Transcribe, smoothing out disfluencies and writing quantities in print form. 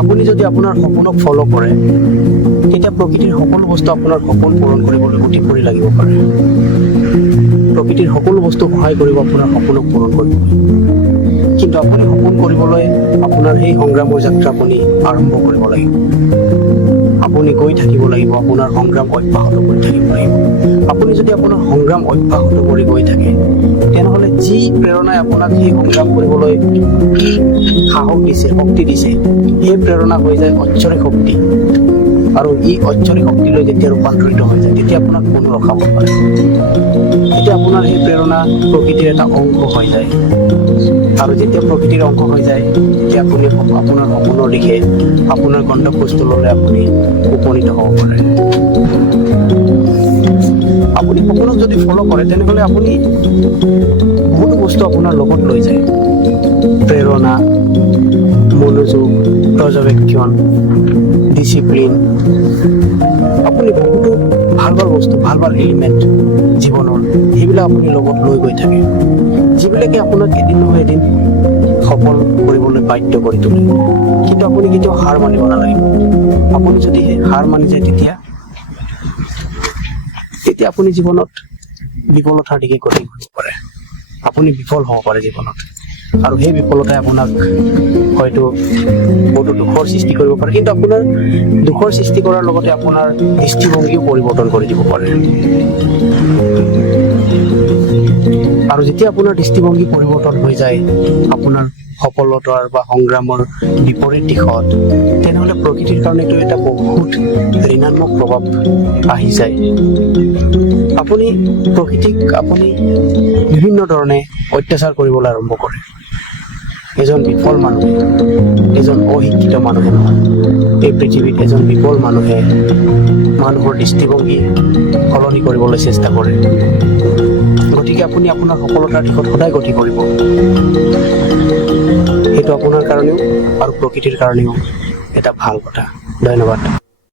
আপুনি যদি আপোনাৰ সপোনক ফ'ল' কৰে তেতিয়া প্ৰকৃতিৰ সকলো বস্তু আপোনাৰ সপোন পূৰণ কৰিবলৈ উঠি পৰি লাগিব পাৰে। প্ৰকৃতিৰ সকলো বস্তু সহায় কৰিব আপোনাৰ সপোনক পূৰণ কৰিবলৈ। কিন্তু আপুনি সপোন কৰিবলৈ আপোনাৰ সেই সংগ্ৰামৰ যাত্ৰা আপুনি আৰম্ভ কৰিব লাগিব। আপুনি গৈ থাকিব লাগিব, আপোনাৰ সংগ্ৰাম অব্যাহত কৰি থাকিব লাগিব। আপুনি যদি আপোনাৰ সংগ্ৰাম অব্যাহত কৰি গৈ থাকে তেনেহ'লে যি প্ৰেৰণাই আপোনাক সেই সংগ্ৰাম কৰিবলৈ সাহস দিছে, শক্তি দিছে, সেই প্ৰেৰণা হৈ যায় ঐশ্বৰিক শক্তি। আৰু ই ঐশ্বৰিক শক্তিলৈ যেতিয়া ৰূপান্তৰিত হৈ যায় তেতিয়া আপোনাক কোনো ৰখাব নোৱাৰে। তেতিয়া আপোনাৰ সেই প্ৰেৰণা প্ৰকৃতিৰ এটা অংশ হৈ যায়। আৰু যেতিয়া প্ৰকৃতিৰ অংশ হৈ যায় তেতিয়া আপুনি আপোনাৰ সপোনৰ দিশে, আপোনাৰ গন্তব্যস্থললৈ আপুনি উপনীত হ'ব পাৰে। আপুনি সপোনক যদি ফ'ল' কৰে তেনেহ'লে আপুনি বহুতো বস্তু আপোনাৰ লগত লৈ যায়। প্ৰেৰণা, মনোযোগ, পৰ্যবেক্ষণ, ডিচিপ্লিন, আপুনি বহুতো ভাল ভাল বস্তু, ভাল ভাল এলিমেণ্ট জীৱনৰ সেইবিলাক আপুনি লগত লৈ গৈ থাকে, যিবিলাকে আপোনাক এদিন নহয় এদিন সফল কৰিবলৈ বাধ্য কৰি তোলে। কিন্তু আপুনি কেতিয়াও হাৰ মানিব নালাগিব। আপুনি যদি হাৰ মানি যায় তেতিয়া আপুনি জীৱনত বিফলতাৰ দিশে গতি কৰিব পাৰে। আপুনি বিফল হ'ব পাৰে জীৱনত, আৰু সেই বিফলতাই আপোনাক হয়তো বহুতো দুখৰ সৃষ্টি কৰিব পাৰে। কিন্তু আপোনাৰ দুখৰ সৃষ্টি কৰাৰ লগতে আপোনাৰ দৃষ্টিভংগীও পৰিৱৰ্তন কৰি দিব পাৰে। আৰু যেতিয়া আপোনাৰ দৃষ্টিভংগী পৰিৱৰ্তন হৈ যায় আপোনাৰ সফলতাৰ বা সংগ্ৰামৰ বিপৰীত দিশত, তেনেহ'লে প্ৰকৃতিৰ কাৰণেতো এটা বহুত ঋণাত্মক প্ৰভাৱ আহি যায়। আপুনি প্ৰকৃতিক বিভিন্ন ধৰণে অত্যাচাৰ কৰিবলৈ আৰম্ভ কৰে। এজন বিফল মানুহে, এজন অশিক্ষিত মানুহে নহয়, এই পৃথিৱীত এজন বিফল মানুহে মানুহৰ দৃষ্টিভংগী সলনি কৰিবলৈ চেষ্টা কৰে। গতিকে আপুনি আপোনাৰ সফলতাৰ দিশত সদায় গতি কৰিব। সেইটো আপোনাৰ কাৰণেও আৰু প্ৰকৃতিৰ কাৰণেও এটা ভাল কথা। ধন্যবাদ।